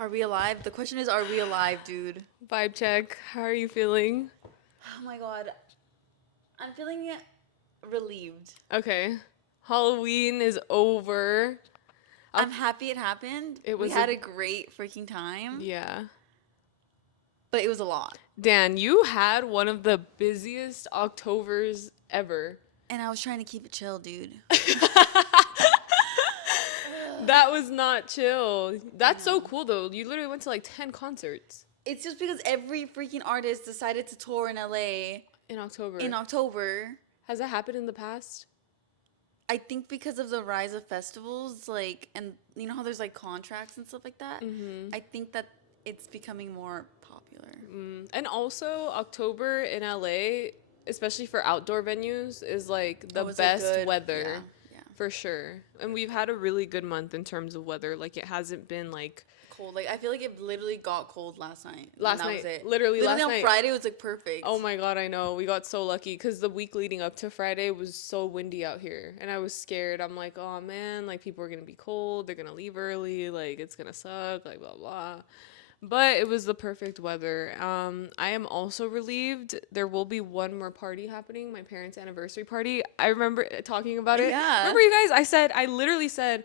Are we alive? The question is, are we alive, dude? Vibe check. How are you feeling? Oh my god. I'm feeling relieved. Okay. Halloween is over. I'm happy it happened. It We was had a great freaking time, yeah. but it was a lot. Dan, you had one of the busiest Octobers ever. And I was trying to keep it chill, dude. That was not chill. That's so cool though. You literally went to like 10 concerts It's just because every freaking artist decided to tour in LA in October. in October. Has that happened in the past? I think because of the rise of festivals, like, and you know how there's like contracts and stuff like that? I think that it's becoming more popular. And also October in LA, especially for outdoor venues, is like the It's, like, best good. weather. Yeah. For sure. And we've had a really good month in terms of weather. Like it hasn't been like Cold. Like I feel like it literally got cold last night. last and that night. was it. Literally last on night. Friday it was like perfect. Oh my god, I know. We got so lucky because the week leading up to Friday was so windy out here. And I was scared. I'm like, oh man, like people are going to be cold. They're going to leave early. Like it's going to suck. Like blah, blah. But it was the perfect weather. I am also relieved. There will be one more party happening, my parents' anniversary party. I remember talking about it. Yeah. Remember you guys? I literally said,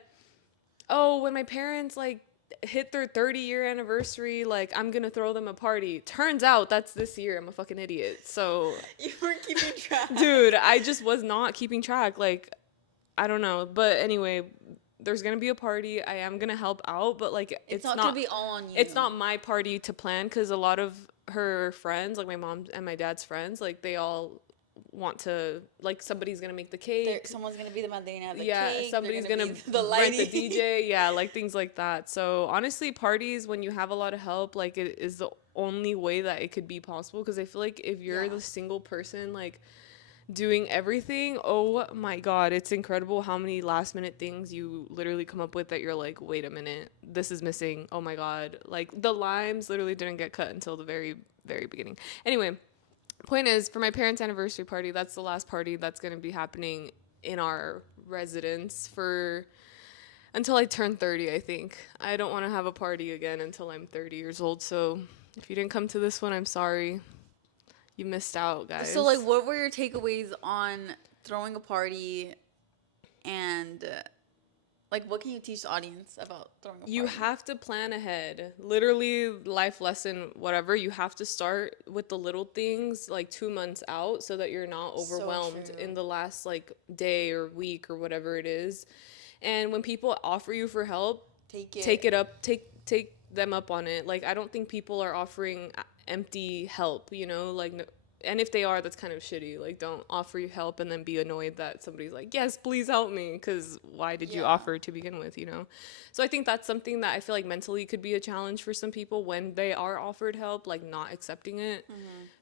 oh, when my parents like hit their 30-year anniversary, like I'm gonna throw them a party. Turns out that's this year. I'm a fucking idiot. So You weren't keeping track. dude, I just was not keeping track. Like I don't know. But anyway, there's gonna be a party. I am gonna help out, but like It's not gonna be all on you. it's not my party to plan because a lot of her friends, like my mom and my dad's friends, like they all want to, like somebody's gonna make the cake. Someone's gonna be the madrina of the Yeah, cake. somebody's gonna be the rent the lighting. DJ. Yeah, like things like that. So honestly, parties when you have a lot of help, like it is the only way that it could be possible. Because I feel like if you're the single person, like doing everything, oh my god, it's incredible how many last minute things you literally come up with that you're like, wait a minute, this is missing. Oh my god, like the limes literally didn't get cut until the very beginning. Anyway, point is, for my parents' anniversary party, that's the last party that's going to be happening in our residence for until I turn 30. I think I don't want to have a party again until I'm 30 years old. So if you didn't come to this one, I'm sorry. You missed out, guys. So like, what were your takeaways on throwing a party, and like, what can you teach the audience about throwing a party? You have to plan ahead. Literally, life lesson, whatever. You have to start with the little things like 2 months out so that you're not overwhelmed in the last like day or week or whatever it is. And when people offer you for help, take it up. Take them up on it. Like I don't think people are offering empty help. You know, like. No, and if they are, that's kind of shitty. Like, don't offer you help and then be annoyed that somebody's like, yes, please help me. Because why did you offer to begin with, you know? So I think that's something that I feel like mentally could be a challenge for some people when they are offered help, like not accepting it.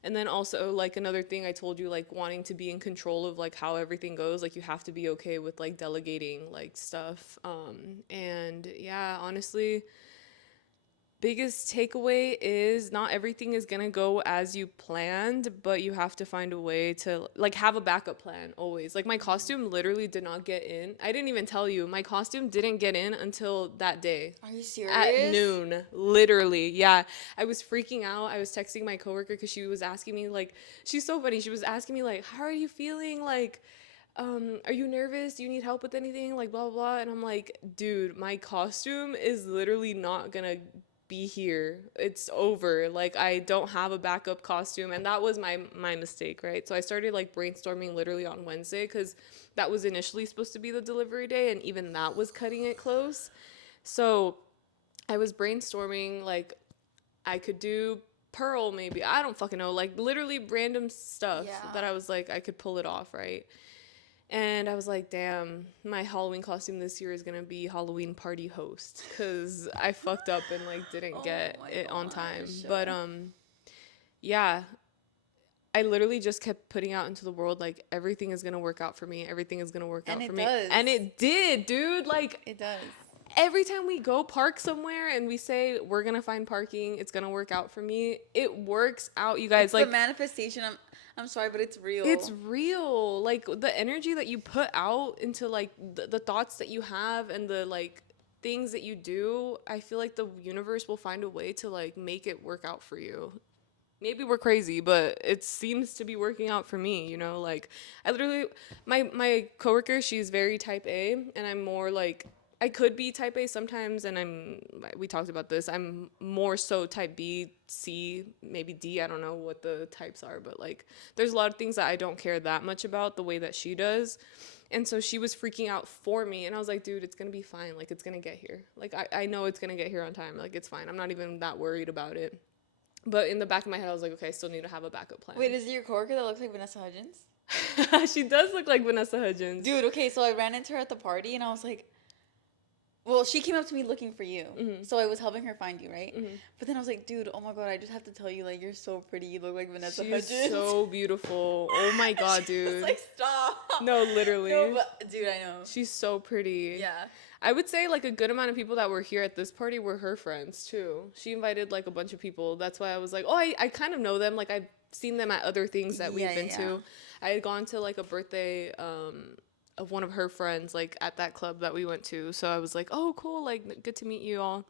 And then also, like, another thing I told you, like, wanting to be in control of, like, how everything goes. Like, you have to be okay with, like, delegating, like, stuff. And, yeah, honestly, biggest takeaway is not everything is gonna go as you planned, but you have to find a way to like have a backup plan always. Like my costume literally did not get in. I didn't even tell you. My costume didn't get in until that day. Are you serious? At noon, literally. Yeah, I was freaking out. I was texting my coworker because she was asking me like, she's so funny. She was asking me like, how are you feeling? Like, are you nervous? Do you need help with anything? Like blah blah blah. And I'm like, dude, my costume is literally not gonna be here. It's over. Like I don't have a backup costume, and that was my mistake, right? So I started like brainstorming literally on Wednesday because that was initially supposed to be the delivery day, and even that was cutting it close. So I was brainstorming like I could do pearl maybe. I don't fucking know. Like literally random stuff that I was like I could pull it off, right? And I was like, damn, my Halloween costume this year is going to be Halloween party host because I fucked up and, like, didn't get it on time. But, yeah, I literally just kept putting out into the world, like, everything is going to work out for me. Everything is going to work out for me. And it did, dude. Like, it does. Every time we go park somewhere and we say we're going to find parking, it's going to work out for me, it works out, you guys. It's like the manifestation. I'm sorry, but it's real. It's real. Like the energy that you put out into like the thoughts that you have and the like things that you do, I feel like the universe will find a way to like make it work out for you. Maybe we're crazy, but it seems to be working out for me, you know? Like I literally my coworker, she's very type A and I'm more like I could be type A sometimes and we talked about this. I'm more so type B, C, maybe D. I don't know what the types are, but like there's a lot of things that I don't care that much about the way that she does. And so she was freaking out for me and I was like, dude, it's gonna be fine. Like it's gonna get here. Like I know it's gonna get here on time. Like it's fine. I'm not even that worried about it. But in the back of my head, I was like, okay, I still need to have a backup plan. Wait, is it your coworker that looks like Vanessa Hudgens? She does look like Vanessa Hudgens. Dude, okay, so I ran into her at the party and I was like, well, she came up to me looking for you. So I was helping her find you, right? But then I was like, dude, oh my God, I just have to tell you, like, you're so pretty. You look like Vanessa Hudgens. She's so beautiful. Oh my God, dude. I was like, stop. No, literally. No, but, dude, I know. She's so pretty. Yeah. I would say, like, a good amount of people that were here at this party were her friends, too. She invited, like, a bunch of people. That's why I was like, oh, I kind of know them. Like, I've seen them at other things that we've been to. I had gone to, like, a birthday of one of her friends, like, at that club that we went to. So I was like, oh, cool. Like, good to meet you all.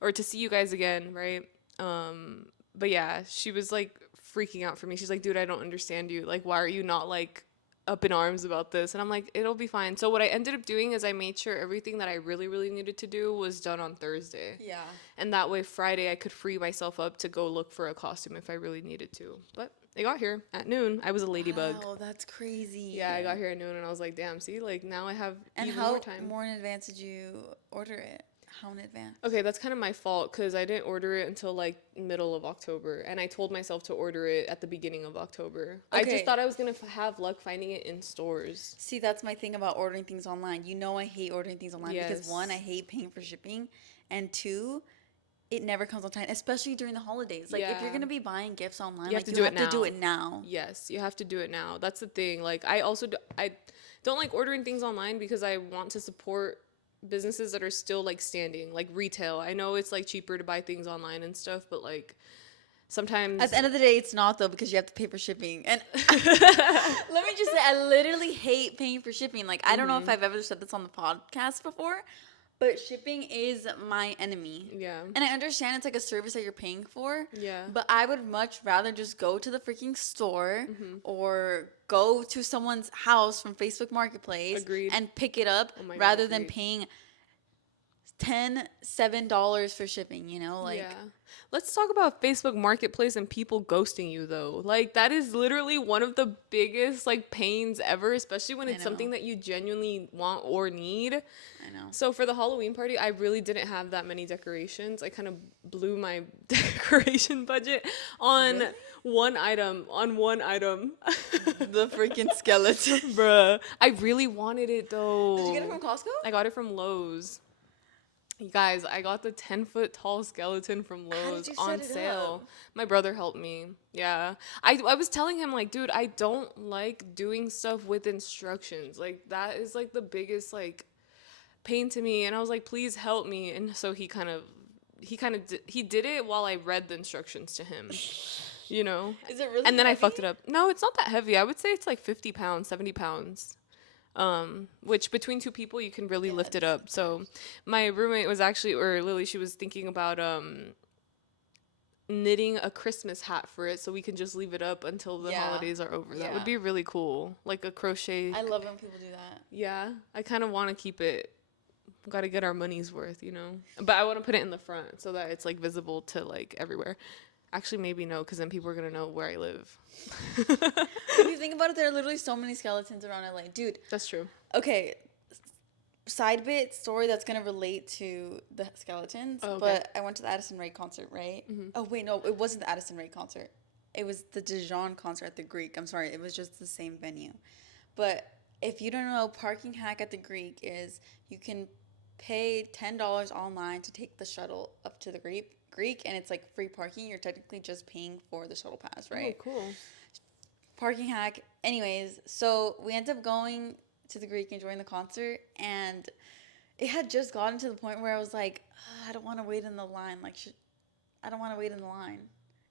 Or to see you guys again, right? But, yeah, she was, like, freaking out for me. She's like, dude, I don't understand you. Like, why are you not, like, up in arms about this? And I'm like, it'll be fine. So what I ended up doing is I made sure everything that I really, really needed to do was done on Thursday. Yeah. And that way Friday I could free myself up to go look for a costume if I really needed to. But they got here at noon. I was a ladybug. Oh, that's crazy. Yeah, I got here at noon and I was like, damn, see, like now I have and even how more time. more in advance did you order it? How in advance? Okay, that's kind of my fault because I didn't order it until like middle of October, and I told myself to order it at the beginning of October. I just thought I was gonna have luck finding it in stores. See, that's my thing about ordering things online. You know, I hate ordering things online because one, I hate paying for shipping, and two, it never comes on time, especially during the holidays. Like if you're gonna be buying gifts online, you have to do it now. Yes, you have to do it now. That's the thing. Like I don't like ordering things online because I want to support businesses that are still like standing, like retail. I know it's like cheaper to buy things online and stuff, but like sometimes at the end of the day it's not though, because you have to pay for shipping. And let me just say, I literally hate paying for shipping. Like I don't know if I've ever said this on the podcast before, but shipping is my enemy. Yeah. And I understand it's like a service that you're paying for. Yeah. But I would much rather just go to the freaking store or go to someone's house from Facebook Marketplace and pick it up rather than paying $7 for shipping, you know? Like, yeah. Let's talk about Facebook Marketplace and people ghosting you though. Like that is literally one of the biggest like pains ever, especially when it's something that you genuinely want or need. I know. So for the Halloween party, I really didn't have that many decorations. I kind of blew my decoration budget on one item. The freaking skeleton. Bruh. I really wanted it though. Did you get it from Costco? I got it from Lowe's. You guys, I got the 10-foot tall skeleton from Lowe's on sale. My brother helped me. Yeah. I was telling him, like, dude, I don't like doing stuff with instructions. Like, that is, like, the biggest, like, pain to me. And I was like, please help me. And so he did it while I read the instructions to him. You know? Is it really And then heavy? I fucked it up. No, it's not that heavy. I would say it's, like, 50 pounds, 70 pounds. Which between two people you can really lift it up. So my roommate was actually, or Lily, she was thinking about knitting a Christmas hat for it so we can just leave it up until the holidays are over. That would be really cool. Like a crochet. I love when people do that. Yeah, I kind of want to keep it. Got to get our money's worth, you know. But I want to put it in the front so that it's like visible to like everywhere. Actually, maybe no, because then people are going to know where I live. If you think about it, there are literally so many skeletons around LA. Dude. That's true. Okay. Side bit story that's going to relate to the skeletons. Oh, okay. But I went to the Addison Rae concert, right? Oh, wait, no. It wasn't the Addison Rae concert. It was the Dijon concert at the Greek. I'm sorry. It was just the same venue. But if you don't know, parking hack at the Greek is you can pay $10 online to take the shuttle up to the Greek, and it's like free parking. You're technically just paying for the shuttle pass, right? Oh, cool. Parking hack. Anyways, so we ended up going to the Greek, enjoying the concert, and it had just gotten to the point where I was like, I don't want to wait in the line. Like, I don't want to wait in the line.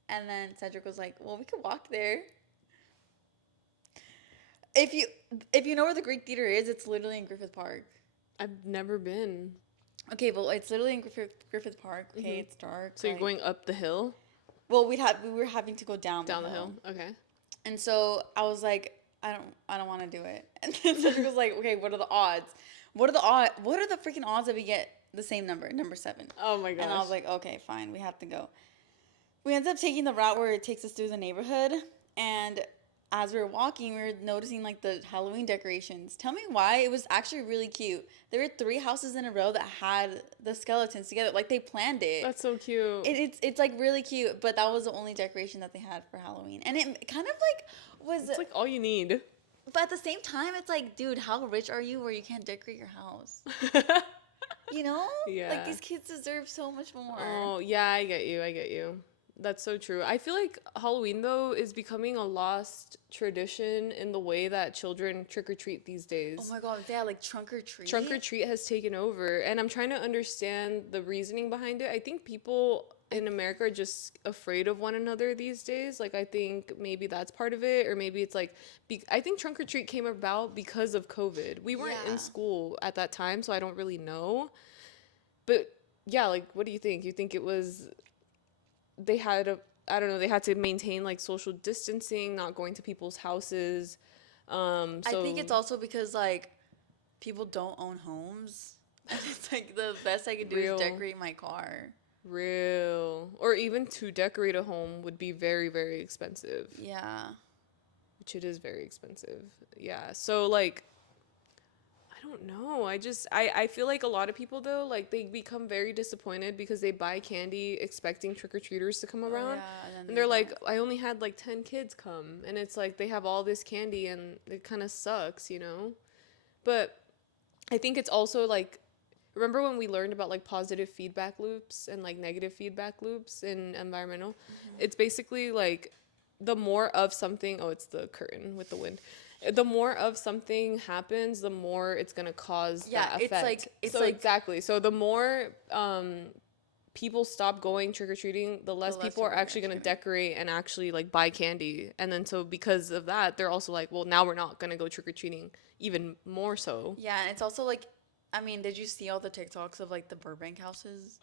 And then Cedric was like, well, we could walk there. If you know where the Greek Theater is, it's literally in Griffith Park. I've never been. Okay, well, it's literally in Griffith Park. Okay, it's dark. So you're going up the hill, Well, we were having to go down down the the hill. hill. Okay. And so I was like, I don't want to do it. And then Cedric was like, okay, what are the odds? What are the freaking odds that we get the same number 7? Oh my And I gosh. was like, okay, fine, we have to go. We ended up taking the route where it takes us through the neighborhood, and as we were walking, we were noticing like the Halloween decorations. Tell me why it was actually really cute. There were 3 houses in a row that had the skeletons together, like they planned it. That's so cute. It's like really cute, but that was the only decoration that they had for Halloween, and it kind of like was. It's like all you need. But at the same time, it's like, dude, how rich are you where you can't decorate your house? You know? Yeah. Like these kids deserve so much more. Oh, yeah, I get you. I get you. That's so true. I feel like Halloween, though, is becoming a lost tradition in the way that children trick or treat these days. Oh my god, yeah, like trunk or treat. Trunk or treat has taken over, and I'm trying to understand the reasoning behind it. I think people in America are just afraid of one another these days. Like, I think maybe that's part of it, or maybe it's like, I think trunk or treat came about because of COVID. We weren't in school at that time, so I don't really know. But yeah, like, what do you think? You think it was they had a I don't know, they had to maintain like social distancing, not going to people's houses. So I think it's also because like people don't own homes. And it's like the best I could do Real. is decorate my car. real, or even to decorate a home would be very, very expensive, Yeah. which it is very expensive. Yeah. So like I don't know. I feel like a lot of people though, like they become very disappointed because they buy candy expecting trick-or-treaters to come around. Yeah, And they're like, I only had like 10 kids come. And it's like they have all this candy and it kind of sucks, you know? But I think it's also like, remember when we learned about like positive feedback loops and like negative feedback loops in environmental? It's basically like the more of something, oh, it's the curtain with the wind. The more of something happens, the more it's gonna cause that effect. it's so like exactly. So the more people stop going trick or treating, the less people are actually gonna decorate and actually like buy candy. And then so because of that, they're also like, well, now we're not gonna go trick or treating even more so. Yeah, and it's also like, I mean, did you see all the TikToks of like the Burbank houses?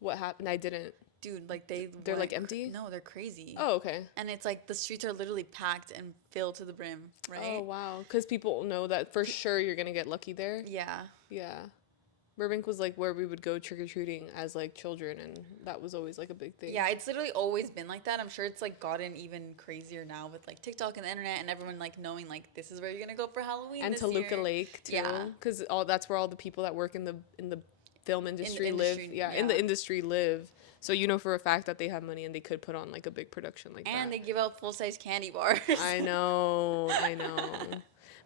What happened? I didn't. Dude, like They're like empty? No, they're crazy. Oh, okay. And it's like the streets are literally packed and filled to the brim, right? Oh, wow. Because people know that for sure you're gonna get lucky there. Yeah. Yeah. Burbank was like where we would go trick or treating as like children, and that was always like a big thing. Yeah, it's literally always been like that. I'm sure it's like gotten even crazier now with like TikTok and the internet and everyone like knowing like this is where you're gonna go for Halloween. And this Toluca year. Lake too. Yeah. Because that's where all the people that work in the film industry live. industry, Yeah, in the industry live. So you know for a fact that they have money and they could put on like a big production like that. And they give out full size candy bars. I know.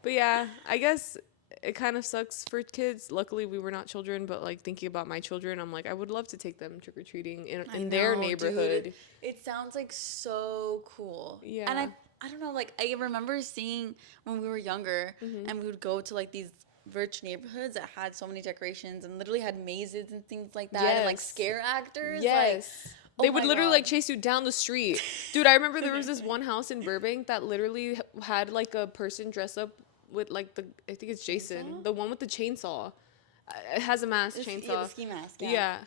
But yeah, I guess it kind of sucks for kids. Luckily, we were not children, but like thinking about my children, I'm like, I would love to take them trick or treating in their neighborhood. Dude, it sounds like so cool. Yeah. And I don't know, like I remember seeing when we were younger and we would go to like these rich neighborhoods that had so many decorations and literally had mazes and things like that and like scare actors. Yes. Like, they would literally like chase you down the street. Dude, I remember there was this one house in Burbank that literally had like a person dress up with like I think it's Jason, the one with the chainsaw. It has a mask, chainsaw. Yeah, the ski mask. Yeah.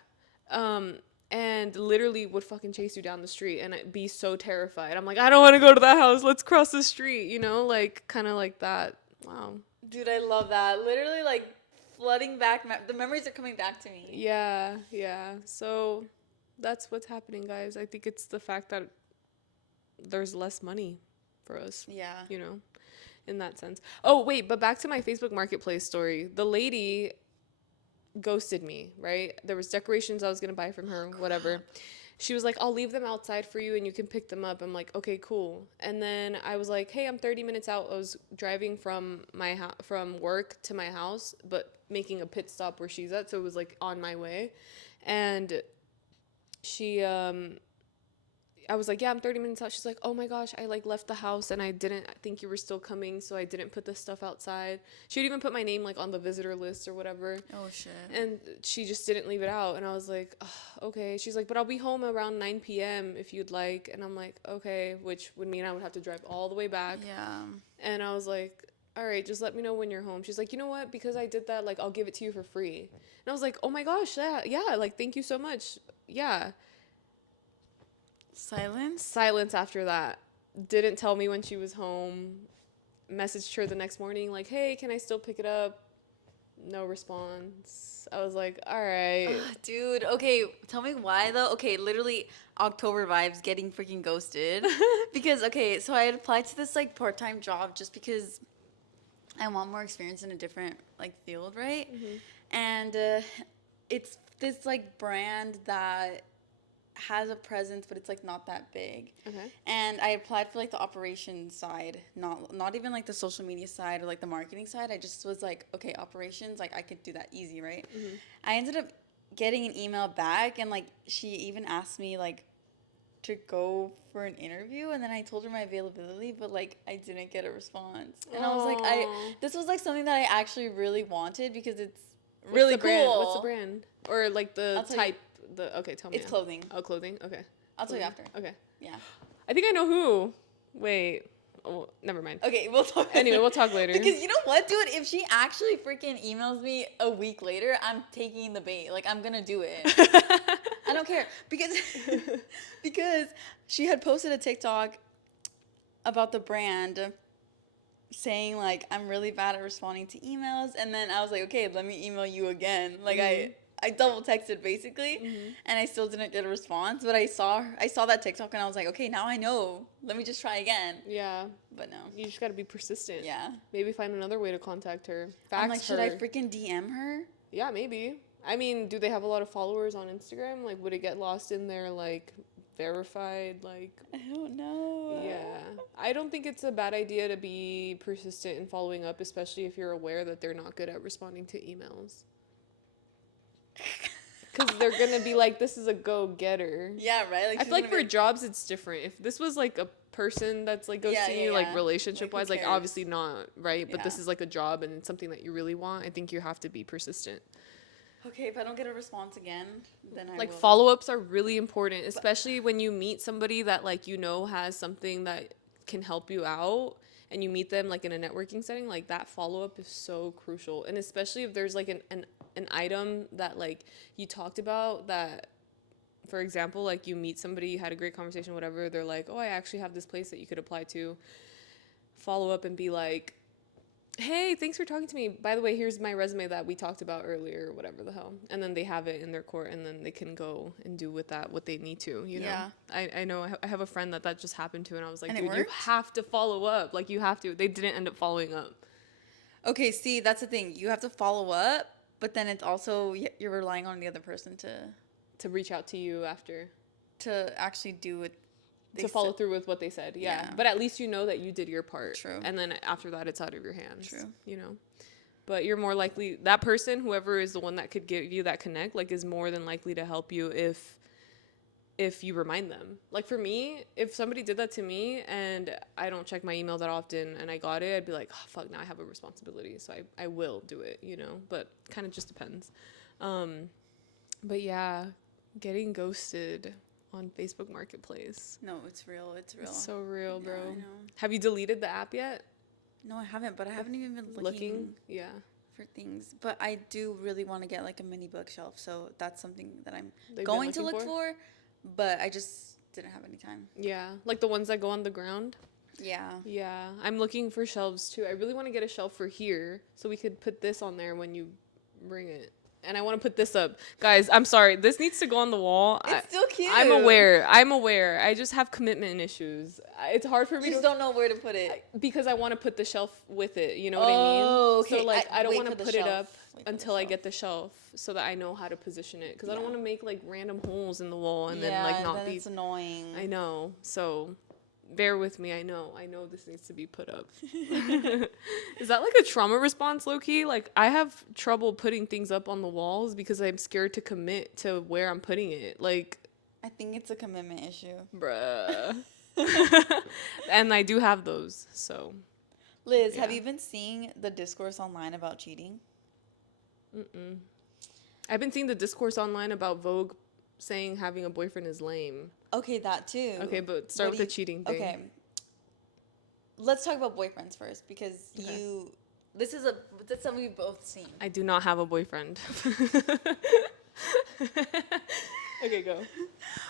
And literally would fucking chase you down the street and I'd be so terrified. I'm like, I don't want to go to that house. Let's cross the street, you know, like kind of like that. Wow. Dude, I love that. Literally, like, flooding back. The memories are coming back to me. Yeah, yeah. So that's what's happening, guys. I think it's the fact that there's less money for us. Yeah. You know, in that sense. Oh, wait, but back to my Facebook Marketplace story. The lady ghosted me, right? There was decorations I was going to buy from her, whatever. She was like, I'll leave them outside for you and you can pick them up. I'm like, okay, cool. And then I was like, hey, I'm 30 minutes out. I was driving from from work to my house, but making a pit stop where she's at. So it was like on my way. And she, I was like, yeah, I'm 30 minutes out. She's like, oh my gosh, I like left the house and I didn't think you were still coming. So I didn't put the stuff outside. She would even put my name like on the visitor list or whatever. Oh shit. And she just didn't leave it out. And I was like, oh, okay. She's like, but I'll be home around 9 p.m. if you'd like. And I'm like, okay, which would mean I would have to drive all the way back. Yeah. And I was like, all right, just let me know when you're home. She's like, you know what? Because I did that, like, I'll give it to you for free. And I was like, oh my gosh, yeah, like, thank you so much. Yeah. Silence after that. Didn't tell me when she was home. Messaged her the next morning, like, hey, can I still pick it up? No response. I was like, all right. Ugh, dude, okay, tell me why though. Okay, literally October vibes, getting freaking ghosted. Because okay, so I had applied to this like part-time job just because I want more experience in a different like field, right? And it's this like brand that has a presence, but it's like not that big. Okay. And I applied for like the operations side, not even like the social media side or like the marketing side. I just was like, okay, operations, like I could do that easy, right? I ended up getting an email back, and like she even asked me like to go for an interview, and then I told her my availability, but like I didn't get a response. And I was like, Aw. this was like something that I actually really wanted because it's What's really the cool. brand? What's the brand? Or like the I'll tell you. type? Okay, tell me. It's now. clothing. Oh, clothing. Okay. I'll tell you after. Okay. Yeah. I think I know who. Wait. Oh, never mind. Okay, we'll talk. Anyway, we'll talk later. Because you know what, dude? If she actually freaking emails me a week later, I'm taking the bait. Like, I'm gonna do it. I don't care because because she had posted a TikTok about the brand saying like I'm really bad at responding to emails, and then I was like, okay, let me email you again. Like I double texted basically, and I still didn't get a response. But I saw that TikTok, and I was like, okay, now I know. Let me just try again. Yeah. But no. You just gotta be persistent. Yeah. Maybe find another way to contact her. Fax I'm like, should her. I freaking DM her? Yeah, maybe. I mean, do they have a lot of followers on Instagram? Like, would it get lost in their, like, verified, like... I don't know. Yeah. I don't think it's a bad idea to be persistent in following up, especially if you're aware that they're not good at responding to emails. Because they're going to be like, this is a go-getter. Yeah, right? Like, I feel like for jobs, it's different. If this was, like, a person that's, like, ghosting you, like, relationship-wise, like, obviously not, right? But this is, like, a job and it's something that you really want. I think you have to be persistent. Okay, if I don't get a response again, then I like will. follow-ups are really important, especially when you meet somebody that like you know has something that can help you out, and you meet them like in a networking setting. Like that follow-up is so crucial, and especially if there's like an item that like you talked about that, for example, like you meet somebody, you had a great conversation, whatever, they're like, oh, I actually have this place that you could apply to. Follow up and be like, hey, thanks for talking to me. By the way, here's my resume that we talked about earlier, or whatever the hell. And then they have it in their court, and then they can go and do with that what they need to, you know? Yeah. I know. I have a friend that just happened to, and I was like, And dude, you have to follow up. Like, you have to. They didn't end up following up. Okay, see, that's the thing. You have to follow up, but then it's also, you're relying on the other person To reach out to you after. to actually do it. To follow through with what they said, yeah. But at least you know that you did your part. True. And then after that, it's out of your hands. True. You know? But you're more likely, that person, whoever is the one that could give you that connect, like, is more than likely to help you if you remind them. Like, for me, if somebody did that to me and I don't check my email that often and I got it, I'd be like, oh, fuck, now I have a responsibility. So I will do it, you know? But kind of just depends. But yeah, getting ghosted on Facebook Marketplace. No, it's real. It's real. It's so real, bro. Yeah, I know. Have you deleted the app yet? No, I haven't, but I haven't even been looking Yeah. for things. But I do really want to get like a mini bookshelf, so that's something that I'm They've been going to looking look for, but I just didn't have any time. Yeah. Like the ones that go on the ground? Yeah. Yeah. I'm looking for shelves too. I really want to get a shelf for here so we could put this on there when you bring it. And I want to put this up. Guys, I'm sorry. This needs to go on the wall. It's still cute. I'm aware. I just have commitment issues. It's hard for me You just don't know where to put it. Because I want to put the shelf with it. You know what I mean? Okay. So, like, I don't want to put it up until I get. get the shelf so that I know how to position it. Because I don't want to make, like, random holes in the wall and then, like, not be... it's annoying. I know. So... bear with me. I know this needs to be put up. Is that like a trauma response, low-key? Like, I have trouble putting things up on the walls because I'm scared to commit to where I'm putting it. Like, I think it's a commitment issue. Bruh. And I do have those, so. Liz, have you been seeing the discourse online about cheating? Mm-mm. I've been seeing the discourse online about Vogue saying having a boyfriend is lame. Okay, that too. Okay, but start with the cheating thing. Okay. let's talk about boyfriends first because Okay. this is something we've both seen. I do not have a boyfriend. Okay, go.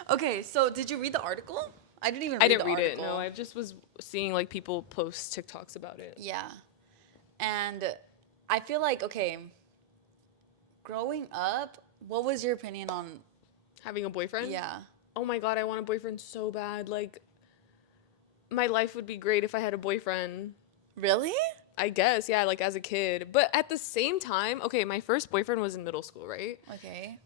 Okay, so did you read the article? I didn't even I read didn't the read it. article. No, I just was seeing like people post TikToks about it. Yeah. And I feel like, okay, growing up, what was your opinion on, Having a boyfriend? yeah. Oh my god, I want a boyfriend so bad. Like my life would be great if I had a boyfriend. Really? I guess, yeah, like as a kid. But at the same time, okay, my first boyfriend was in middle school, right? Okay.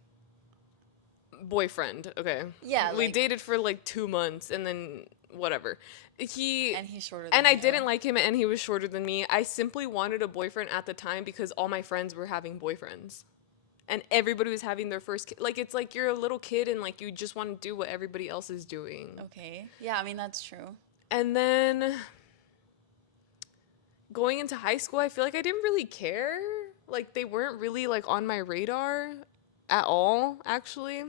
Boyfriend, okay. Yeah, We like, dated for like 2 months and then whatever. He and he's shorter and than I you. didn't like him and he was shorter than me. I simply wanted a boyfriend at the time because all my friends were having boyfriends. And everybody was having their first kid. Like it's like you're a little kid and like you just want to do what everybody else is doing. Okay. Yeah, I mean, that's true. And then going into high school, I feel like I didn't really care. Like they weren't really like on my radar at all, actually.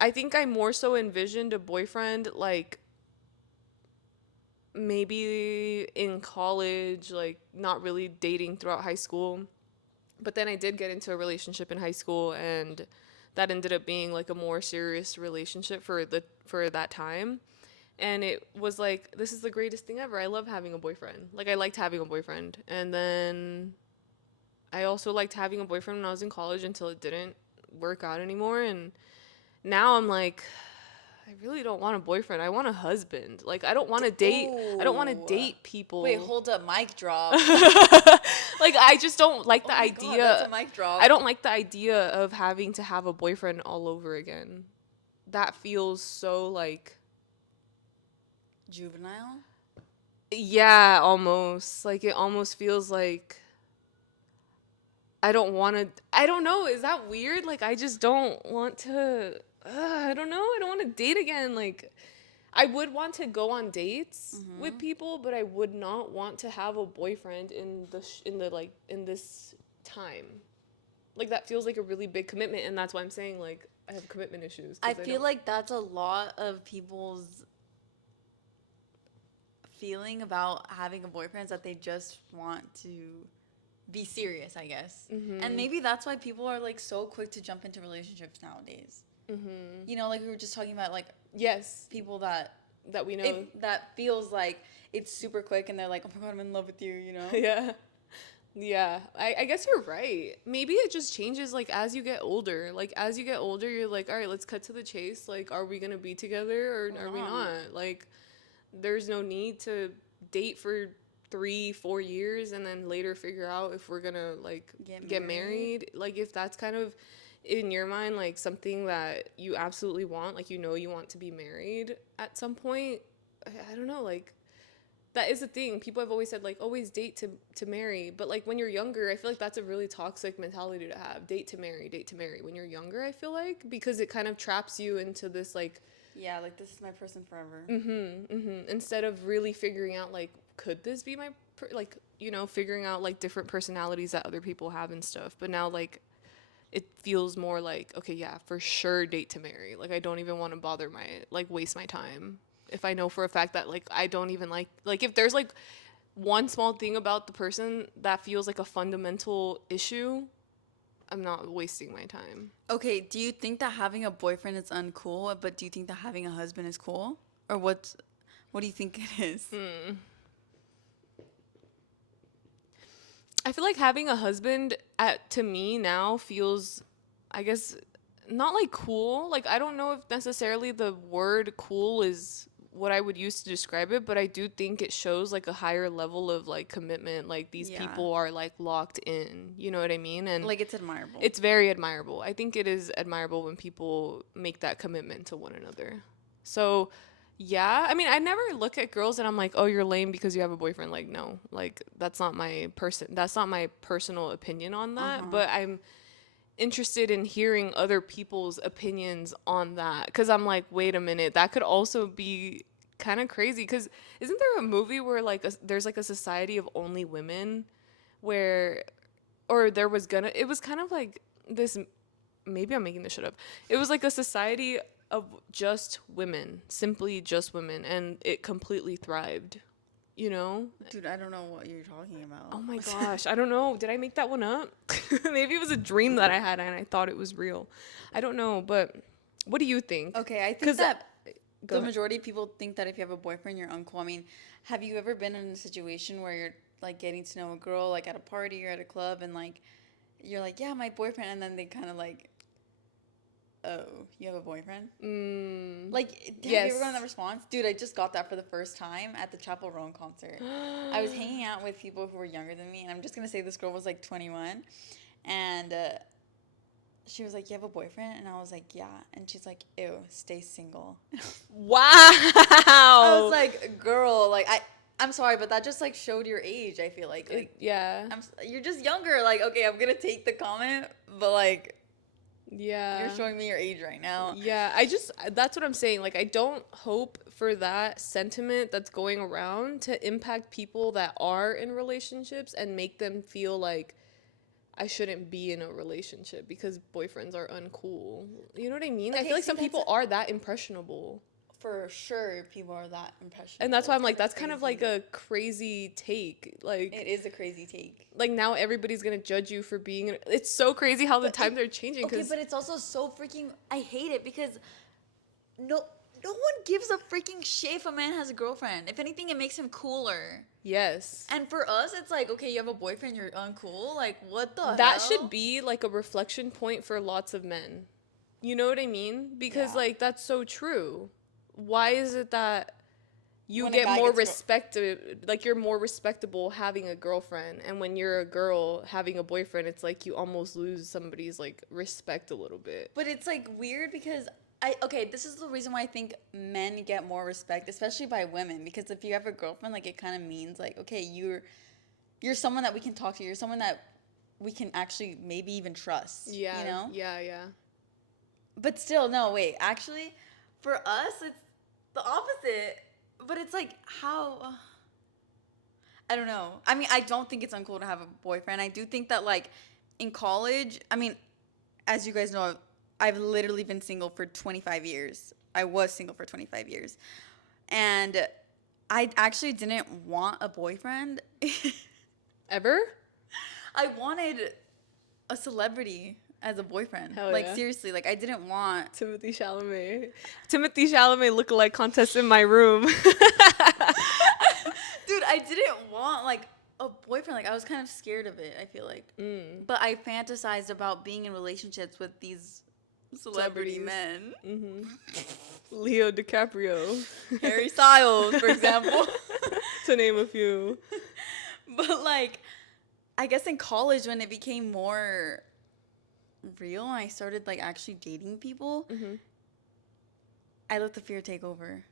I think I more so envisioned a boyfriend like maybe in college, like not really dating throughout high school. But then I did get into a relationship in high school and that ended up being like a more serious relationship for that time. And it was like this is the greatest thing ever. I love having a boyfriend. Like I liked having a boyfriend. And then I also liked having a boyfriend when I was in college until it didn't work out anymore and now I'm like I really don't want a boyfriend. I want a husband. Like I don't want to date. I don't want to Ooh. date people. Wait, hold up. Mic drop. Like I just don't like Oh the my God, that's a idea. mic drop. I don't like the idea of having to have a boyfriend all over again. That feels so like Juvenile? yeah, almost. Like it almost feels like I don't want to I don't know, is that weird? Like I just don't want to I don't know. I don't want to date again. Like I would want to go on dates with people, but I would not want to have a boyfriend in this time. Like that feels like a really big commitment, and that's why I'm saying like I have commitment issues. I feel like that's a lot of people's feeling about having a boyfriend is that they just want to be serious, I guess. And maybe that's why people are like so quick to jump into relationships nowadays. You know, like we were just talking about like yes, people that we know. that feels like it's super quick and they're like, oh my God, I'm in love with you, you know? Yeah. Yeah, I guess you're right. Maybe it just changes like as you get older. Like as you get older, you're like, all right, let's cut to the chase. Like, are we gonna be together or are we not? Like, there's no need to date for 3-4 years and then later figure out if we're gonna like get married. Like, if that's kind of in your mind like something that you absolutely want, like you know you want to be married at some point. I don't know, like that is a thing. People have always said like always date to marry, but like when you're younger, I feel like that's a really toxic mentality to have. Date to marry when you're younger, I feel like, because it kind of traps you into this like Yeah, like this is my person forever. instead of really figuring out like could this be my like, you know, figuring out like different personalities that other people have and stuff. But now like it feels more like okay, yeah, for sure date to marry. Like I don't even want to bother my like waste my time if I know for a fact that like I don't even like if there's like one small thing about the person that feels like a fundamental issue, I'm not wasting my time. Okay, do you think that having a boyfriend is uncool, but do you think that having a husband is cool? Or what do you think it is? I feel like having a husband to me now feels, I guess, not like cool. Like I don't know if necessarily the word cool is what I would use to describe it, but I do think it shows like a higher level of like commitment. Like these Yeah. people are like locked in. You know what I mean? And Like it's admirable. it's very admirable. I think it is admirable when people make that commitment to one another. So, yeah, I mean, I never look at girls and I'm like, "Oh, you're lame because you have a boyfriend." Like, no. Like that's not my personal opinion on that, but I'm interested in hearing other people's opinions on that cuz I'm like, "Wait a minute, that could also be kind of crazy cuz isn't there a movie where like there's like a society of only women where or there was gonna it was kind of like this, maybe I'm making this shit up. It was like a society of just women, simply just women, and it completely thrived. you know? Dude, I don't know what you're talking about. Oh my gosh, I don't know. Did I make that one up? Maybe it was a dream that I had and I thought it was real. I don't know, but what do you think? Okay, I think that the majority of people think that if you have a boyfriend, you're uncool. I mean, have you ever been in a situation where you're like getting to know a girl like at a party or at a club and like you're like, yeah, my boyfriend, and then they kind of like, oh, you have a boyfriend? Like, have you ever gotten that response? Dude, I just got that for the first time at the Chapel Roan concert. I was hanging out with people who were younger than me, and I'm just going to say this girl was like 21, and she was like, you have a boyfriend? And I was like, yeah. And she's like, ew, stay single. Wow. I was like, girl, like, I'm sorry, but that just like showed your age, I feel like yeah. You're just younger. Like, okay, I'm going to take the comment, but like, yeah, you're showing me your age right now. Yeah, that's what I'm saying. Like, I don't hope for that sentiment that's going around to impact people that are in relationships and make them feel like I shouldn't be in a relationship because boyfriends are uncool. You know what I mean? Okay, I feel like some people are that impressionable. For sure, people are that impressionable. And that's why I'm like, that's kind of like a crazy take. Like, it is a crazy take. Like, now everybody's gonna judge you for being. It's so crazy how the times are changing. Okay, but it's also so freaking. I hate it because no one gives a freaking shit if a man has a girlfriend. If anything, it makes him cooler. Yes. And for us, it's like, okay, you have a boyfriend, you're uncool. Like, what the hell? That should be like a reflection point for lots of men. You know what I mean? Because like that's so true. Why is it that you get more respected, like you're more respectable having a girlfriend, and when you're a girl having a boyfriend, it's like you almost lose somebody's like respect a little bit. But it's like weird because this is the reason why I think men get more respect, especially by women, because if you have a girlfriend, like it kind of means like, okay, you're someone that we can talk to, you're someone that we can actually maybe even trust. Yeah. You know? Yeah. But still, no, wait, actually, for us, it's the opposite. But it's like, how? I don't know. I mean, I don't think it's uncool to have a boyfriend. I do think that, like, in college, I mean, as you guys know, I've literally been single for 25 years. I was single for 25 years. And I actually didn't want a boyfriend. Ever? I wanted a celebrity as a boyfriend. Hell like, yeah. seriously, like, I didn't want... Timothy Chalamet lookalike contest in my room. Dude, I didn't want, like, a boyfriend. Like, I was kind of scared of it, I feel like. But I fantasized about being in relationships with these celebrity men. Mm-hmm. Leo DiCaprio. Harry Styles, for example. To name a few. But, like, I guess in college when it became more real and I started, like, actually dating people, I let the fear take over.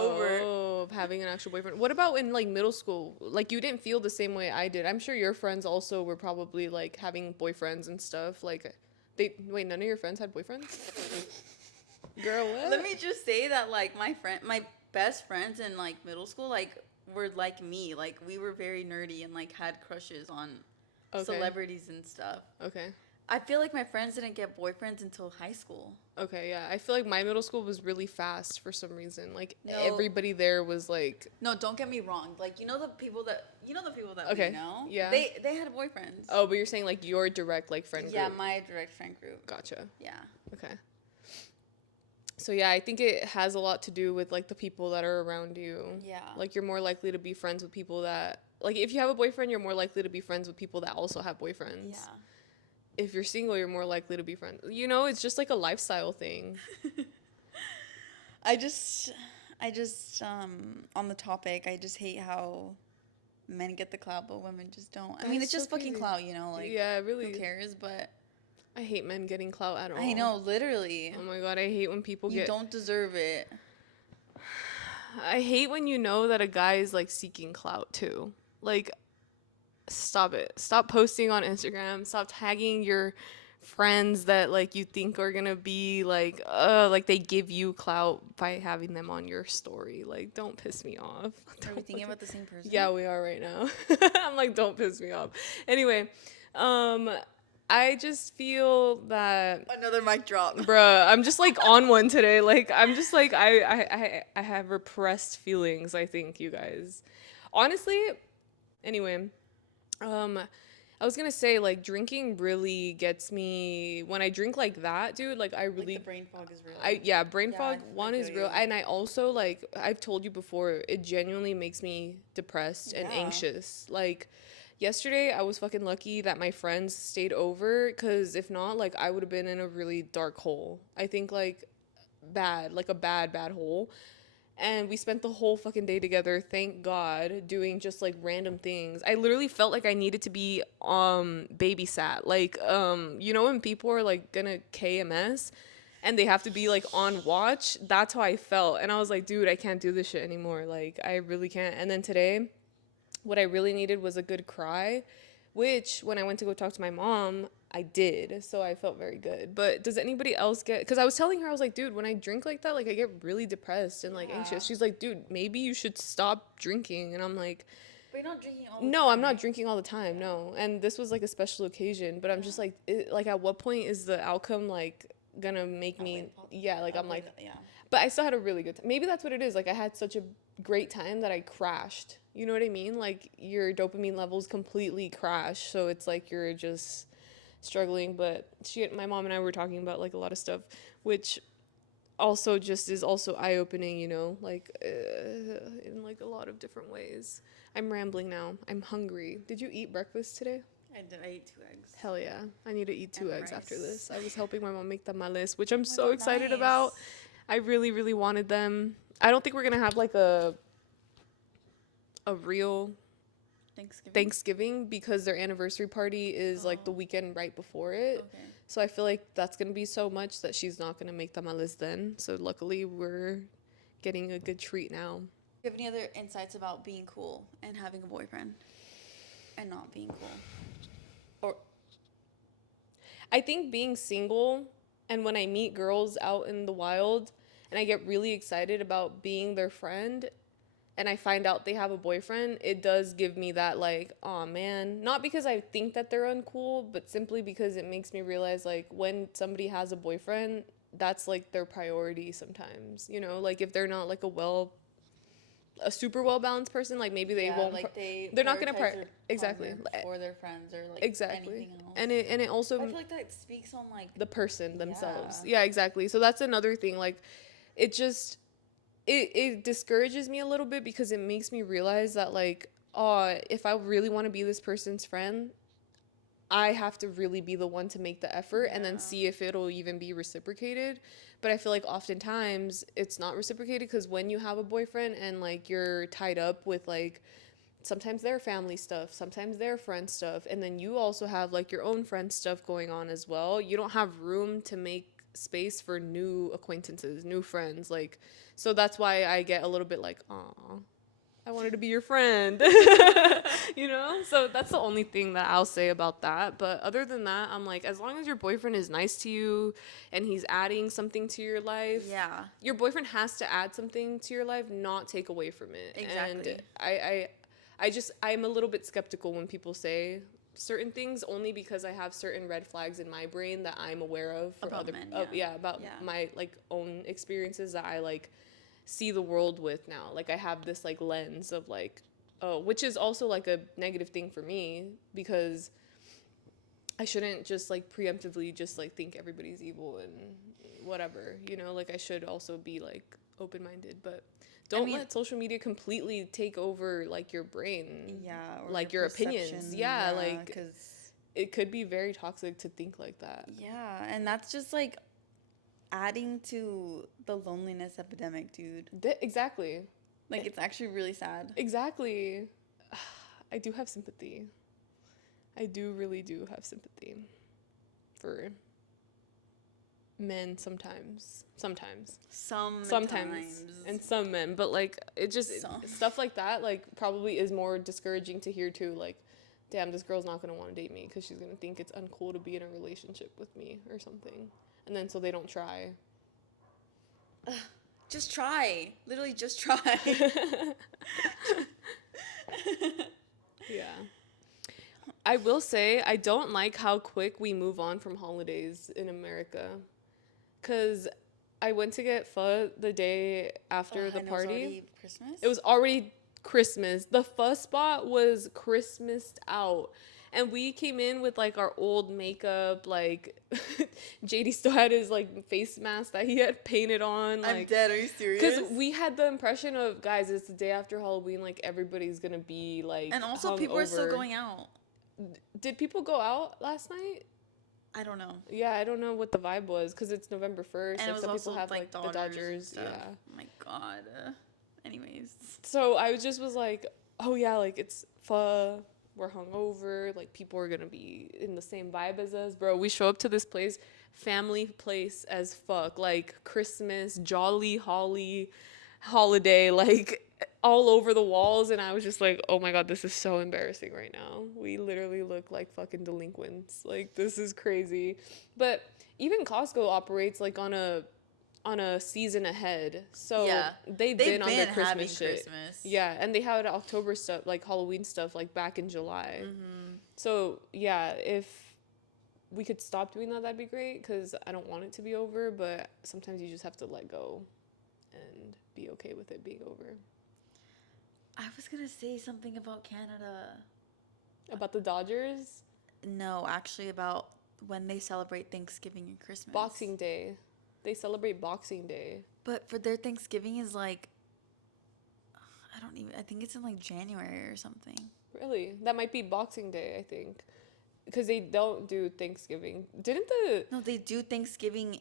Oh, having an actual boyfriend. What about in, like, middle school? Like, you didn't feel the same way I did. I'm sure your friends also were probably, like, having boyfriends and stuff. Like, none of your friends had boyfriends? Girl, what? Let me just say that, like, my best friends in, like, middle school, like, were like me. Like, we were very nerdy and, like, had crushes on celebrities and stuff. Okay. I feel like my friends didn't get boyfriends until high school. Okay, yeah. I feel like my middle school was really fast for some reason. Like, everybody there was, like... No, don't get me wrong. Like, you know the people that we know? Yeah. They had boyfriends. Oh, but you're saying, like, your direct, like, friend group. Yeah, my direct friend group. Gotcha. Yeah. Okay. So, yeah, I think it has a lot to do with, like, the people that are around you. Yeah. Like, you're more likely to be friends with people that... Like, if you have a boyfriend, you're more likely to be friends with people that also have boyfriends. Yeah. If you're single, you're more likely to be friends. You know, it's just, like, a lifestyle thing. I just, on the topic, I just hate how men get the clout, but women just don't. I mean, it's just fucking clout, you know? Like, yeah, really. Who cares? But... I hate men getting clout at all. I know, literally. Oh my God, I hate when people You don't deserve it. I hate when you know that a guy is, like, seeking clout, too. Like, stop it. Stop posting on Instagram. Stop tagging your friends that, like, you think are gonna be, like they give you clout by having them on your story. Like, don't piss me off. Are we thinking about the same person? Yeah, we are right now. I'm like, don't piss me off. Anyway, I just feel that Another mic drop. bruh, I'm just like on one today. Like I'm just like I have repressed feelings, I think, you guys. Honestly, anyway, um I was gonna say, like, drinking really gets me when I drink like that, dude. Like, I Like really, the brain fog is real. yeah, brain Yeah, fog I one feel is real, you. and I also like I've told you before, it genuinely makes me depressed and Yeah. anxious. Like, yesterday I was fucking lucky that my friends stayed over, because if not, like, I would have been in a really dark hole. I think, like, bad, like a bad hole. And we spent the whole fucking day together, thank God, doing just like random things. I literally felt like I needed to be babysat. Like, you know, when people are like gonna KMS and they have to be like on watch, that's how I felt. And I was like, dude, I can't do this shit anymore. Like, I really can't. And then today, what I really needed was a good cry, which when I went to go talk to my mom, I did. So I felt very good. But does anybody else get, because I was telling her, I was like, dude, when I drink like that, like I get really depressed and like anxious. She's like, dude, maybe you should stop drinking. And I'm like, But you're not drinking all the no, time, I'm not right? drinking all the time. No. And this was like a special occasion, but I'm just like, like at what point is the outcome like gonna make me, yeah, like I'm like, Yeah. but I still had a really good time. Maybe that's what it is. Like, I had such a great time that I crashed. You know what I mean? Like, your dopamine levels completely crash. So it's like you're just struggling. But my mom and I were talking about like a lot of stuff, which also just is also eye opening, you know, like in like a lot of different ways. I'm rambling now. I'm hungry. Did you eat breakfast today? I did. I ate 2 eggs. Hell yeah. I need to eat 2 And eggs after rice. this. I was helping my mom make tamales, which I'm Oh my so God, excited nice. about. I really, really wanted them. I don't think we're gonna have like a real Thanksgiving because their anniversary party is like the weekend right before it. Okay. So I feel like that's gonna be so much that she's not gonna make tamales then. So luckily we're getting a good treat now. Do you have any other insights about being cool and having a boyfriend and not being cool? Or I think being single, and when I meet girls out in the wild and I get really excited about being their friend and I find out they have a boyfriend, it does give me that like, oh man, not because I think that they're uncool, but simply because it makes me realize like when somebody has a boyfriend, that's like their priority sometimes, you know, like if they're not like a super well balanced person, like maybe they won't like they're not gonna exactly exactly for their friends or like exactly anything else. and it also I feel like that speaks on like the person themselves. Yeah, exactly. So that's another thing. Like, it just it discourages me a little bit because it makes me realize that like, oh, if I really want to be this person's friend, I have to really be the one to make the effort and then see if it'll even be reciprocated. But I feel like oftentimes it's not reciprocated because when you have a boyfriend and like you're tied up with like sometimes their family stuff, sometimes their friend stuff, and then you also have like your own friend stuff going on as well. You don't have room to make space for new acquaintances, new friends. Like, so that's why I get a little bit like, aw, I wanted to be your friend. You know? So that's the only thing that I'll say about that. But other than that, I'm like, as long as your boyfriend is nice to you and he's adding something to your life, your boyfriend has to add something to your life, not take away from it. Exactly. And I'm a little bit skeptical when people say certain things only because I have certain red flags in my brain that I'm aware of for About other men, about my like own experiences that I like see the world with now. Like I have this like lens of like, oh, which is also like a negative thing for me because I shouldn't just like preemptively just like think everybody's evil and whatever, you know, like I should also be like open-minded, but don't let social media completely take over like your brain. Or like your opinions. Like because it could be very toxic to think like that. and that's just like adding to the loneliness epidemic, dude. Exactly. Like it's actually really sad. Exactly. I do have sympathy. I really do have sympathy for men sometimes and some men, but like it just stuff like that like probably is more discouraging to hear too. Like, damn, this girl's not gonna want to date me because she's gonna think it's uncool to be in a relationship with me or something, and then so they don't try. Just try. Literally just try. Yeah. I will say I don't like how quick we move on from holidays in America. Cause I went to get pho the day after the And it was party. already Christmas? It was already Christmas. The pho spot was Christmased out. And we came in with like our old makeup, like JD still had his like face mask that he had painted on. Like, I'm dead. Are you serious? because we had the impression of, guys, it's the day after Halloween, like everybody's gonna be like. And also, people are still going out. Did people go out last night? I don't know. Yeah, I don't know what the vibe was because it's November 1st. And like, it was some also people have like the Dodgers. Yeah. Yeah. Oh my God. Anyways. So I was like, oh yeah, like it's pho. We're hungover. Like people are gonna be in the same vibe as us, bro. We show up to this place, family place as fuck. Like Christmas, jolly, holly, holiday, like all over the walls. And I was just like, oh my God, this is so embarrassing right now. We literally look like fucking delinquents. Like this is crazy. But even Costco operates like on a season ahead. So yeah. they've been on their Christmas shit. Christmas. Yeah, and they had October stuff, like Halloween stuff, like back in July. Mm-hmm. So yeah, if we could stop doing that, that'd be great, because I don't want it to be over, but sometimes you just have to let go and be okay with it being over. I was going to say something about Canada. About the Dodgers? No, actually about when they celebrate Thanksgiving and Christmas. Boxing Day. They celebrate Boxing Day. But for their Thanksgiving is like, I think it's in like January or something. Really? That might be Boxing Day, I think. Because they don't do Thanksgiving. No, they do Thanksgiving.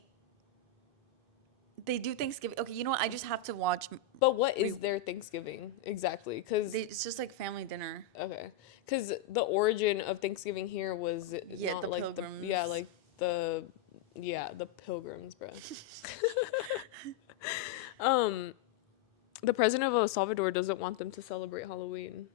Okay, you know what? I just have to watch. But what is their Thanksgiving exactly? Because it's just like family dinner. Okay. Because the origin of Thanksgiving here was not the like Pilgrims. the Pilgrims, bro. The president of El Salvador doesn't want them to celebrate Halloween.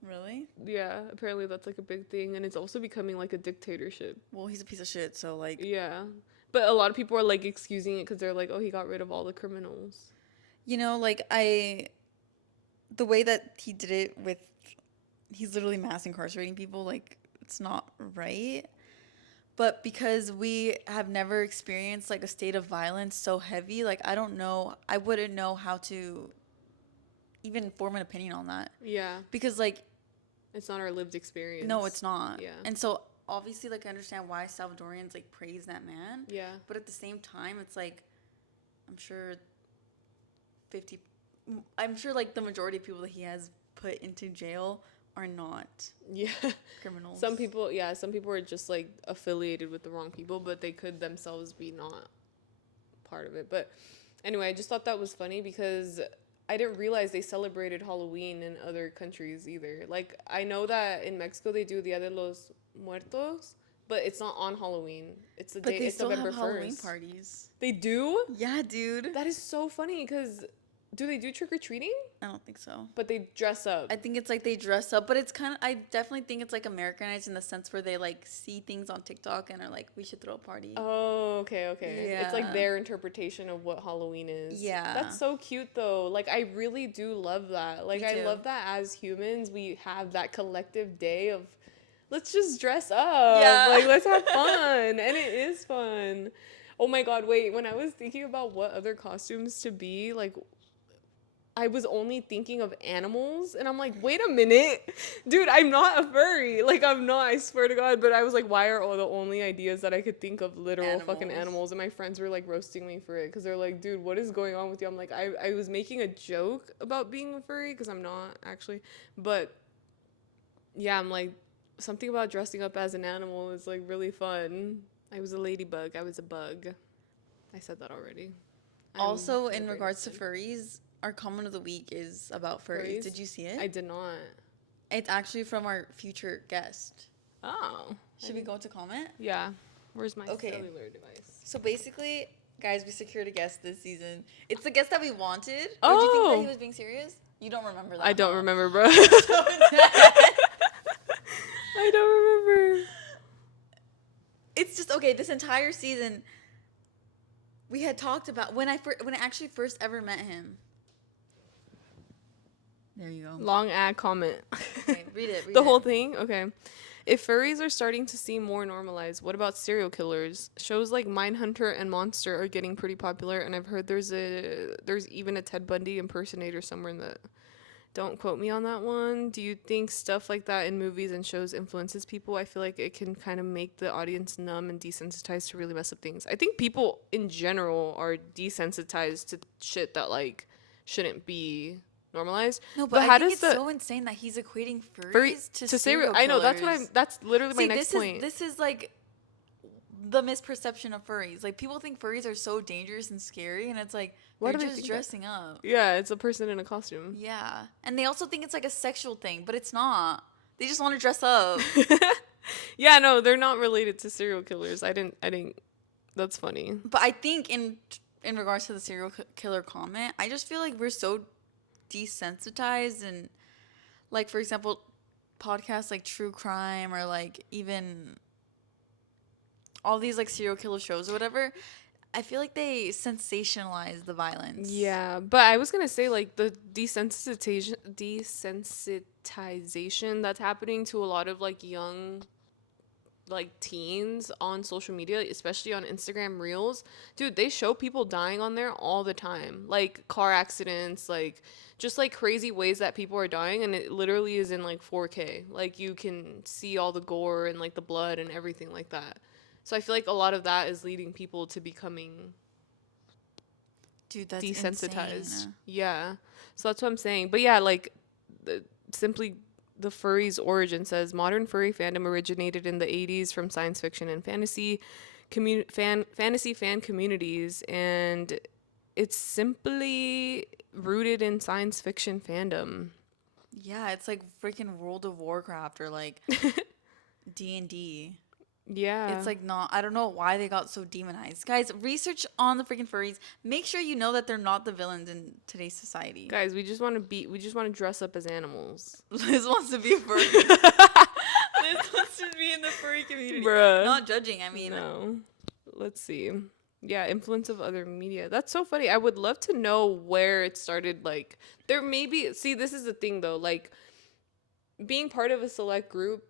Really? Yeah, apparently that's like a big thing, and it's also becoming like a dictatorship. Well, he's a piece of shit, so like. Yeah, but a lot of people are like excusing it because they're like, oh, he got rid of all the criminals. You know, like the way that he did it with, he's literally mass incarcerating people. Like it's not right. But because we have never experienced like a state of violence so heavy, like I wouldn't know how to even form an opinion on that. Yeah. Because like it's not our lived experience. No, it's not. Yeah. And so obviously like I understand why Salvadorians like praise that man. Yeah. But at the same time it's like I'm sure like the majority of people that he has put into jail are not criminals. Some people are just like affiliated with the wrong people, but they could themselves be not part of it. But anyway, I just thought that was funny because I didn't realize they celebrated Halloween in other countries either. Like I know that in Mexico they do Dia de los Muertos, but it's not on Halloween. It's the day. It's November 1st. Halloween parties. They do? Yeah, dude. That is so funny because do they do trick-or-treating? I don't think so. But they dress up. I think it's like they dress up, but it's kind of, I definitely think it's like Americanized in the sense where they like see things on TikTok and are like, we should throw a party. Oh, okay. Yeah. It's like their interpretation of what Halloween is. Yeah. That's so cute though. Like I really do love that. Like I love that as humans we have that collective day of let's just dress up. Yeah. Like let's have fun. And it is fun. Oh my God, wait, when I was thinking about what other costumes to be, like I was only thinking of animals, and I'm like, wait a minute, dude, I'm not a furry. Like, I'm not, I swear to God. But I was like, why are all the only ideas that I could think of literal fucking animals? And my friends were like roasting me for it because they're like, dude, what is going on with you? I'm like, I was making a joke about being a furry because I'm not actually. But yeah, I'm like, something about dressing up as an animal is like really fun. I was a ladybug. I was a bug. I said that already. Also, in regards to furries, our comment of the week is about furries. Did you see it? I did not. It's actually from our future guest. Oh. Should we go to comment? Yeah. Where's my cellular device? So basically, guys, we secured a guest this season. It's the guest that we wanted. Oh. Or do you think that he was being serious? You don't remember that. I don't remember, bro. So I don't remember. It's just, okay, this entire season, we had talked about, when I actually first ever met him. There you go. Long ad comment. Okay, read it. The whole thing? Okay. If furries are starting to seem more normalized, what about serial killers? Shows like Mindhunter and Monster are getting pretty popular, and I've heard there's even a Ted Bundy impersonator somewhere in the. Don't quote me on that one. Do you think stuff like that in movies and shows influences people? I feel like it can kind of make the audience numb and desensitized to really mess up things. I think people in general are desensitized to shit that like shouldn't be normalized. No, But but I how think does it's the so insane that he's equating furry furries to to serial? serial I know killers. that's literally my See, next point. this is like the misperception of furries. Like people think furries are so dangerous and scary, and it's like Why they're do they just think that? dressing up. Yeah, it's a person in a costume. Yeah, and they also think it's like a sexual thing, but it's not. They just want to dress up. Yeah, no, they're not related to serial killers. I didn't. That's funny. But I think in regards to the killer comment, I just feel like we're so desensitized, and like for example, podcasts like true crime or like even all these like serial killer shows or whatever, I feel like they sensationalize the violence. Yeah, but I was gonna say like the desensitization that's happening to a lot of like young like teens on social media, especially on Instagram Reels. Dude, they show people dying on there all the time. Like car accidents, like just like crazy ways that people are dying, and it literally is in like 4K. Like you can see all the gore and like the blood and everything like that. So I feel like a lot of that is leading people to becoming Dude, that's desensitized. insane. Yeah. So that's what I'm saying. But yeah, like simply the furry's origin says modern furry fandom originated in the 80s from science fiction and fantasy fantasy fan communities, and it's simply rooted in science fiction fandom. Yeah, it's like freaking World of Warcraft or like D&D. Yeah. It's like not, I don't know why they got so demonized. Guys, research on the freaking furries. Make sure you know that they're not the villains in today's society. Guys, we just want to dress up as animals. Liz wants to be a furry. Liz wants to be in the furry community. Bruh. Not judging, I mean. No. Let's see. Yeah, influence of other media. That's so funny. I would love to know where it started. Like, there may be, see, this is the thing though. Like, being part of a select group,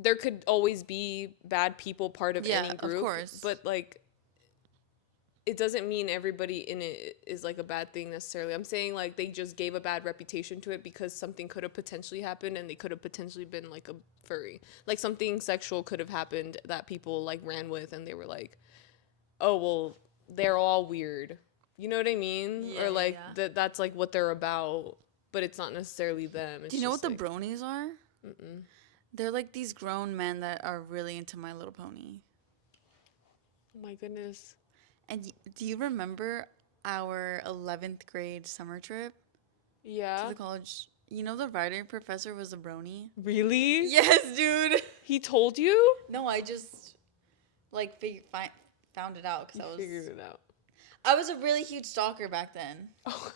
there could always be bad people part of any group. Of course. But, like, it doesn't mean everybody in it is, like, a bad thing necessarily. I'm saying, like, they just gave a bad reputation to it because something could have potentially happened and they could have potentially been, like, a furry. Like, something sexual could have happened that people, like, ran with and they were like, oh, well, they're all weird. You know what I mean? Yeah, or, like, that's, like, what they're about, but it's not necessarily them. It's Do you know what the like, bronies are? Mm-mm. They're like these grown men that are really into My Little Pony. Oh, my goodness. And do you remember our 11th grade summer trip Yeah. to the college? You know the writing professor was a brony? Really? Yes, dude. He told you? No, I just like found it out because Figured it out. I was a really huge stalker back then, Oh.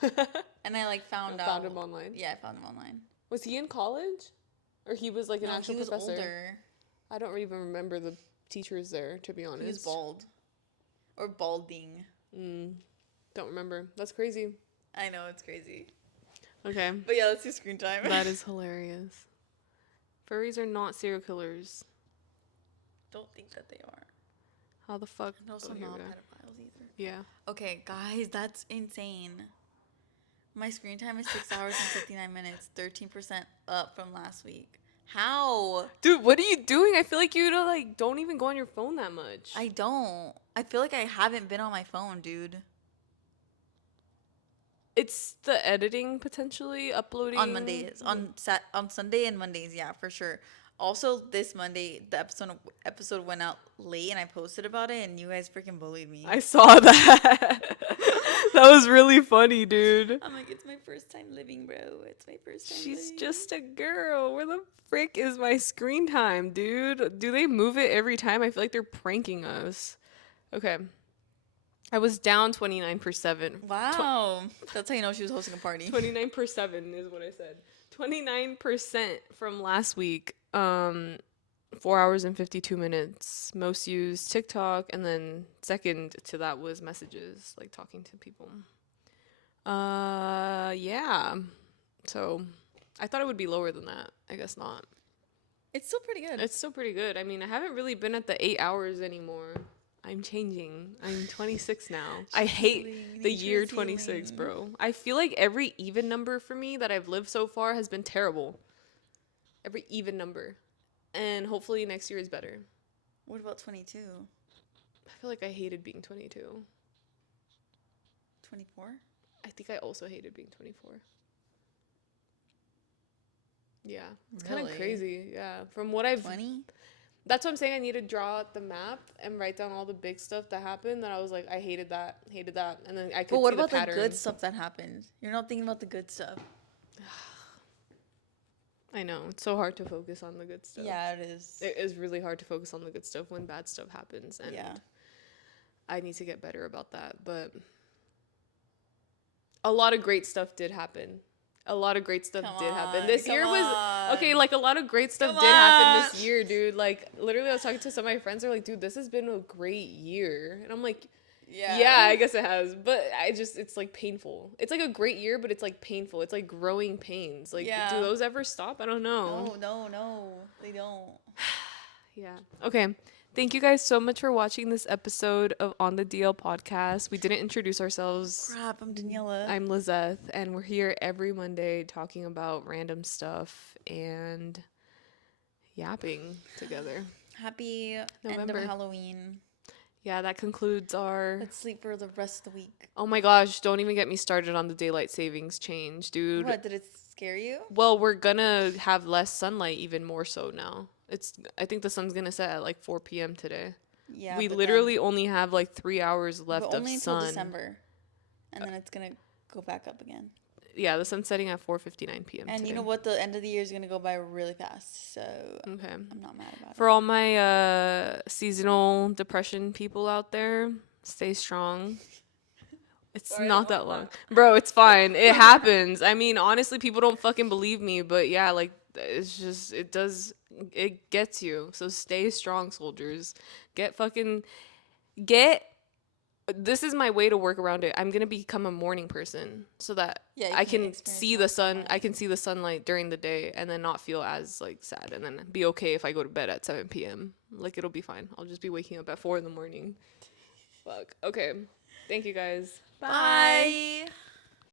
and I like found out. Found him online? Yeah, I found him online. Was he in college? Or he was like an actual he was professor? older. I don't even remember the teachers there, to be honest. He was bald. Or balding. Don't remember. That's crazy. I know, it's crazy. Okay. But yeah, let's do screen time. That is hilarious. Furries are not serial killers. Don't think that they are. How the fuck? And also Oh, here not we go. pedophiles either. Yeah. Okay, guys, that's insane. My screen time is 6 hours and 59 minutes, 13% up from last week. How? Dude, what are you doing? I feel like you don't even go on your phone that much. I don't. I feel like I haven't been on my phone, dude. It's the editing potentially uploading On Mondays, on Sunday and Mondays, yeah, for sure. Also, this Monday, the episode went out late, and I posted about it, and you guys freaking bullied me. I saw that. That was really funny, dude. I'm like, it's my first time living, bro. It's my first time. She's living. just a girl. Where the frick is my screen time, dude? Do they move it every time? I feel like they're pranking us. Okay. I was down 29 per 7. Wow. That's how you know she was hosting a party. 29 per 7 is what I said. 29% from last week. 4 hours and 52 minutes. Most used TikTok, and then second to that was messages, like talking to people. Yeah. So I thought it would be lower than that. I guess not. It's still pretty good. It's still pretty good. I mean, I haven't really been at the 8 hours anymore. I'm changing. I'm 26 now. I hate the year 26, bro. I feel like every even number for me that I've lived so far has been terrible. Every even number. And hopefully next year is better. What about 22? I feel like I hated being 22. 24? I think I also hated being 24. Yeah. It's kind of crazy. Yeah. From what I've... 20? That's what I'm saying. I need to draw out the map and write down all the big stuff that happened that I was like, I hated that, and then I could see the pattern. But what about the good stuff that happened? You're not thinking about the good stuff. I know. It's so hard to focus on the good stuff. Yeah, it is. It is really hard to focus on the good stuff when bad stuff happens. And I need to get better about that. But a lot of great stuff did happen. A lot of great stuff did happen. This year was okay. Like a lot of great stuff did happen this year, dude. Like literally, I was talking to some of my friends. They're like, "Dude, this has been a great year," and I'm like, "Yeah, I guess it has." But it's like painful. It's like a great year, but it's like painful. It's like growing pains. Like, do those ever stop? I don't know. No, they don't. Yeah. Okay. Thank you guys so much for watching this episode of On the DL podcast. We didn't introduce ourselves. Crap, I'm Daniella. I'm Lizeth, and we're here every Monday talking about random stuff and yapping together. Happy November. end of Halloween. Yeah, that concludes our... Let's sleep for the rest of the week. Oh my gosh, don't even get me started on the daylight savings change, dude. What, did it scare you? Well, we're gonna have less sunlight even more so now. I think the sun's gonna set at like 4 p.m. today. Yeah. We literally only have like 3 hours left of sun. Only until December. And then it's gonna go back up again. Yeah, the sun's setting at 4:59 p.m. And today. you know what? The end of the year is gonna go by really fast. So okay. I'm not mad about it. For all my seasonal depression people out there, stay strong. It's not that long. Bro, it's fine. It happens. I mean, honestly, people don't fucking believe me, but yeah, like it's just it gets you. So stay strong, soldiers. This is my way to work around it. I'm going to become a morning person so that I can see the sun. I can see the sunlight during the day and then not feel as like sad and then be okay if I go to bed at 7 p.m. Like it'll be fine. I'll just be waking up at 4 in the morning. Fuck. Okay. Thank you guys. Bye.